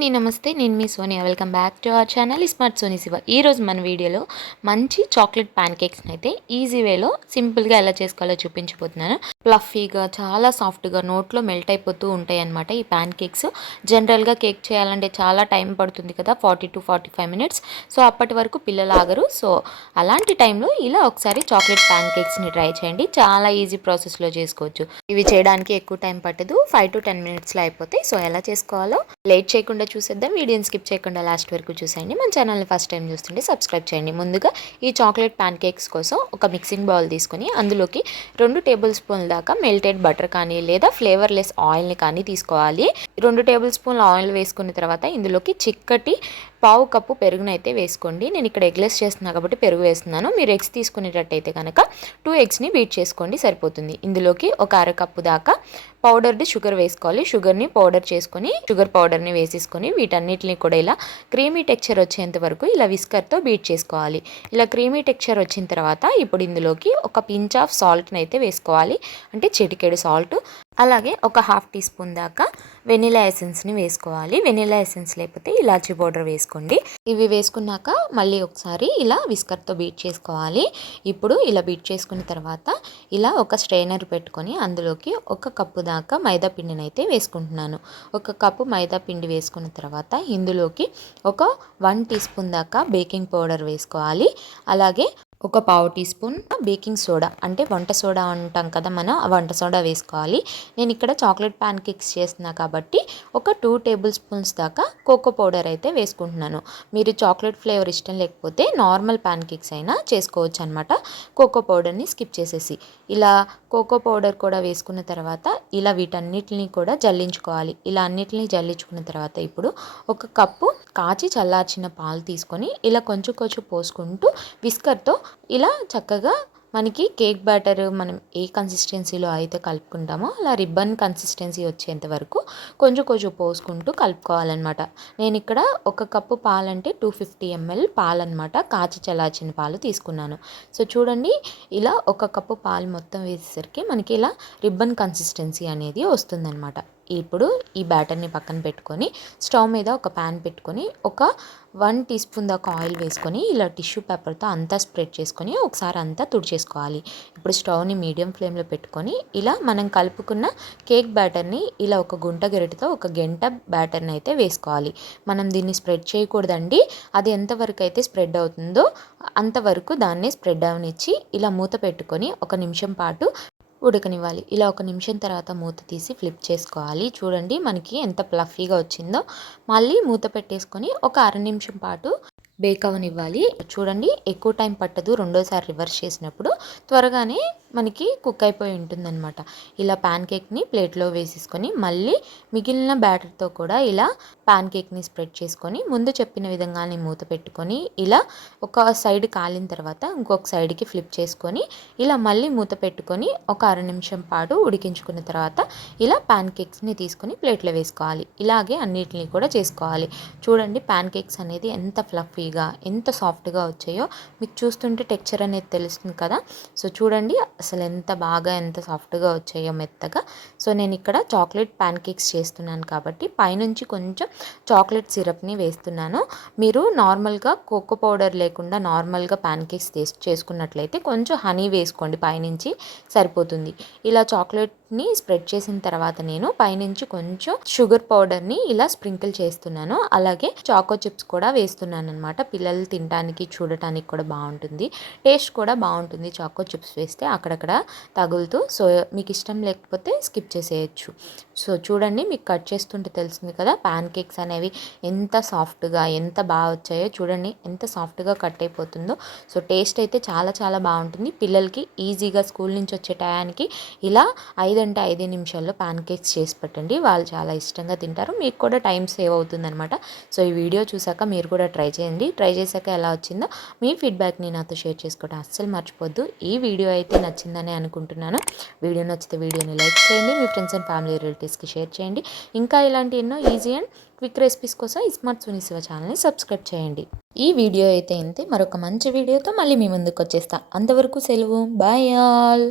అండి నమస్తే నేను మీ Sonia welcome back to our channel smart Soni Shiva. ఈరోజు మన వీడియోలో మంచి చాక్లెట్ ప్యాన్ కేక్స్ని అయితే ఈజీ వేలో సింపుల్గా ఎలా చేసుకోవాలో చూపించబోతున్నాను. ఫ్లఫీగా చాలా సాఫ్ట్గా నోట్లో మెల్ట్ అయిపోతూ ఉంటాయి అన్నమాట ఈ ప్యాన్ కేక్స్. జనరల్గా కేక్ చేయాలంటే చాలా టైం పడుతుంది కదా, 40 to 45 minutes. సో అప్పటి వరకు పిల్లలు ఆగరు. సో అలాంటి టైంలో ఇలా ఒకసారి చాక్లెట్ ప్యాన్ కేక్స్ని ట్రై చేయండి. చాలా ఈజీ ప్రాసెస్లో చేసుకోవచ్చు. ఇవి చేయడానికి ఎక్కువ టైం పట్టదు, 5 to 10 minutesలో అయిపోతాయి. సో ఎలా చేసుకోవాలో లేట్ చేయకుండా చూసేద్దాం. వీడియోని స్కిప్ చేయకుండా లాస్ట్ వరకు చూసేయండి. మన ఛానల్ని ఫస్ట్ టైం చూస్తుంటే సబ్స్క్రైబ్ చేయండి. ముందుగా ఈ చాక్లెట్ ప్యాన్ కేక్స్ కోసం ఒక మిక్సింగ్ బౌల్ తీసుకొని అందులోకి 2 టేబుల్ స్పూన్ల దాకా మెల్టెడ్ బటర్ కానీ లేదా ఫ్లేవర్లెస్ ఆయిల్ని కానీ తీసుకోవాలి. 2 టేబుల్ స్పూన్ల ఆయిల్ వేసుకున్న తర్వాత ఇందులోకి చిక్కటి పావు కప్పు పెరుగునైతే వేసుకోండి. నేను ఇక్కడ ఎగ్లెస్ చేస్తున్నాను కాబట్టి పెరుగు వేస్తున్నాను. మీరు ఎగ్స్ తీసుకునేటట్టయితే కనుక 2 ఎగ్స్ని బీట్ చేసుకోండి, సరిపోతుంది. ఇందులోకి ఒక అరకప్పు దాకా పౌడర్డ్ షుగర్ వేసుకోవాలి. షుగర్ని పౌడర్ చేసుకొని షుగర్ పౌడర్ని వేసేసుకొని వీటన్నిటిని కూడా ఇలా క్రీమీ టెక్స్చర్ వచ్చేంత వరకు ఇలా విస్కర్తో బీట్ చేసుకోవాలి. ఇలా క్రీమీ టెక్స్చర్ వచ్చిన తర్వాత ఇప్పుడు ఇందులోకి ఒక పించ్ ఆఫ్ సాల్ట్ని అయితే వేసుకోవాలి, అంటే చిటికెడు సాల్ట్. అలాగే ఒక 1/2 టీ స్పూన్ దాకా వెనిలా ఎసెన్స్ని వేసుకోవాలి. వెనిలా ఎసెన్స్ లేకపోతే ఇలాచీ పౌడర్ వేసుకోండి. ఇవి వేసుకున్నాక మళ్ళీ ఒకసారి ఇలా విస్కర్తో బీట్ చేసుకోవాలి. ఇప్పుడు ఇలా బీట్ చేసుకున్న తర్వాత ఇలా ఒక స్ట్రైనర్ పెట్టుకొని అందులోకి 1 కప్పు దాకా మైదా పిండిని అయితే వేసుకుంటున్నాను. 1 కప్పు మైదా పిండి వేసుకున్న తర్వాత ఇందులోకి ఒక 1 టీ స్పూన్ దాకా బేకింగ్ పౌడర్ వేసుకోవాలి. అలాగే ఒక పావు టీ స్పూన్ బేకింగ్ సోడా, అంటే వంట సోడా అంటాం కదా మనం, వంట సోడా వేసుకోవాలి. నేను ఇక్కడ చాక్లెట్ ప్యాన్ కేక్స్ చేస్తున్నా కాబట్టి ఒక 2 టేబుల్ స్పూన్స్ దాకా కోకో పౌడర్ అయితే వేసుకుంటున్నాను. మీరు చాక్లెట్ ఫ్లేవర్ ఇష్టం లేకపోతే నార్మల్ ప్యాన్ కేక్స్ అయినా చేసుకోవచ్చు అనమాట, కోకో పౌడర్ని స్కిప్ చేసేసి. ఇలా కోకో పౌడర్ కూడా వేసుకున్న తర్వాత ఇలా వీటన్నిటిని కూడా జల్లించుకోవాలి. ఇలా అన్నిటిని జల్లించుకున్న తర్వాత ఇప్పుడు 1 కప్పు కాచి చల్లార్చిన పాలు తీసుకొని ఇలా కొంచెం కొంచెం పోసుకుంటూ విస్కర్తో ఇలా చక్కగా మనకి కేక్ బ్యాటర్ మనం ఏ కన్సిస్టెన్సీలో అయితే కలుపుకుంటామో అలా రిబ్బన్ కన్సిస్టెన్సీ వచ్చేంత వరకు కొంచెం కొంచెం పోసుకుంటూ కలుపుకోవాలన్నమాట. నేను ఇక్కడ 1 కప్పు పాలంటే 250 ml పాలు అనమాట, కాచి చల్లార్చిన పాలు తీసుకున్నాను. సో చూడండి, ఇలా 1 కప్పు పాలు మొత్తం వేసేసరికి మనకి ఇలా రిబ్బన్ కన్సిస్టెన్సీ అనేది వస్తుందన్నమాట. ఇప్పుడు ఈ బ్యాటర్ని పక్కన పెట్టుకొని స్టవ్ మీద ఒక ప్యాన్ పెట్టుకొని ఒక 1 టీ స్పూన్ దాకా ఆయిల్ వేసుకొని ఇలా టిష్యూ పేపర్తో అంతా స్ప్రెడ్ చేసుకొని ఒకసారి అంతా తుడిచేసుకోవాలి. ఇప్పుడు స్టవ్ని మీడియం ఫ్లేమ్లో పెట్టుకొని ఇలా మనం కలుపుకున్న కేక్ బ్యాటర్ని ఇలా ఒక గుంట గరిటెతో ఒక గంట బ్యాటర్ని అయితే వేసుకోవాలి. మనం దీన్ని స్ప్రెడ్ చేయకూడదండి, అది ఎంతవరకు అయితే స్ప్రెడ్ అవుతుందో అంతవరకు దాన్ని స్ప్రెడ్ అవనిచ్చి ఇలా మూత పెట్టుకొని 1 నిమిషం పాటు ఉడకనివ్వాలి. ఇలా 1 నిమిషం తర్వాత మూత తీసి ఫ్లిప్ చేసుకోవాలి. చూడండి మనకి ఎంత ఫ్లఫీగా వచ్చిందో. మళ్ళీ మూత పెట్టేసుకొని ఒక అర నిమిషం పాటు బేక్ అవనివ్వాలి. చూడండి ఎక్కువ టైం పట్టదు, రెండోసారి రివర్స్ చేసినప్పుడు త్వరగానే మనకి కుక్ అయిపోయి ఉంటుందన్నమాట. ఇలా ప్యాన్ కేక్ని ప్లేట్లో వేసేసుకొని మళ్ళీ మిగిలిన బ్యాటర్తో కూడా ఇలా ప్యాన్ కేక్ని స్ప్రెడ్ చేసుకొని ముందు చెప్పిన విధంగానే మూత పెట్టుకొని ఇలా ఒక సైడ్ కాలిన తర్వాత ఇంకొక సైడ్కి ఫ్లిప్ చేసుకొని ఇలా మళ్ళీ మూత పెట్టుకొని ఒక అర నిమిషం పాటు ఉడికించుకున్న తర్వాత ఇలా ప్యాన్ కేక్స్ని తీసుకొని ప్లేట్లో వేసుకోవాలి. ఇలాగే అన్నిటిని కూడా చేసుకోవాలి. చూడండి ప్యాన్ కేక్స్ అనేది ఎంత ఫ్లఫీగా ఎంత సాఫ్ట్గా వచ్చాయో మీకు చూస్తుంటే టెక్స్చర్ అనేది తెలుస్తుంది కదా. సో చూడండి అసలు ఎంత బాగా ఎంత సాఫ్ట్గా వచ్చాయో మెత్తగా. సో నేను ఇక్కడ చాక్లెట్ ప్యాన్ కేక్స్ చేస్తున్నాను కాబట్టి పైనుంచి కొంచెం చాక్లెట్ సిరప్ని వేస్తున్నాను. మీరు నార్మల్గా కోకో పౌడర్ లేకుండా నార్మల్గా ప్యాన్ కేక్స్ చేసుకున్నట్లయితే కొంచెం హనీ వేసుకోండి, పైనుంచి సరిపోతుంది. ఇలా చాక్లెట్ని స్ప్రెడ్ చేసిన తర్వాత నేను పైనుంచి కొంచెం షుగర్ పౌడర్ని ఇలా స్ప్రింకిల్ చేస్తున్నాను. అలాగే చాకో చిప్స్ కూడా వేస్తున్నాను అనమాట. పిల్లలు తినడానికి చూడటానికి కూడా బాగుంటుంది, టేస్ట్ కూడా బాగుంటుంది చాకో చిప్స్ వేస్తే అక్కడక్కడ తగులుతూ. సో మీకు ఇష్టం లేకపోతే స్కిప్ చేసేయచ్చు. సో చూడండి మీకు కట్ చేస్తుంటే తెలుస్తుంది కదా ప్యాన్ కేక్స్ అనేవి ఎంత సాఫ్ట్గా ఎంత బాగా వచ్చాయో. చూడండి ఎంత సాఫ్ట్గా కట్ అయిపోతుందో. సో టేస్ట్ అయితే చాలా చాలా బాగుంటుంది. పిల్లలకి ఈజీగా స్కూల్ నుంచి వచ్చే టయానికి ఇలా 5 అంటే 5 నిమిషాల్లో ప్యాన్ కేక్స్ చేసి పెట్టండి, వాళ్ళు చాలా ఇష్టంగా తింటారు, మీకు కూడా టైం సేవ్ అవుతుంది అనమాట. సో ఈ వీడియో చూసాక మీరు కూడా ట్రై చేయండి. ట్రై చేశాక ఎలా వచ్చిందో మీ ఫీడ్బ్యాక్ని నాతో షేర్ చేసుకోవడం అస్సలు మర్చిపోద్దు. ఈ వీడియో అయితే నచ్చిందని అనుకుంటున్నాను. వీడియో నచ్చితే వీడియోని లైక్ చేయండి, మీ ఫ్రెండ్స్ అండ్ ఫ్యామిలీ రిలేటివ్స్కి షేర్ చేయండి. ఇంకా ఇలాంటి ఎన్నో ఈజీ అండ్ క్విక్ రెసిపీస్ కోసం స్మార్ట్ సోనీ శివ ఛానల్ని సబ్స్క్రైబ్ చేయండి. ఈ వీడియో అయితే ఇంతే, మరొక మంచి వీడియోతో మళ్ళీ మీ ముందుకు వచ్చేస్తా. అంతవరకు సెలవు, బాయ్ ఆల్.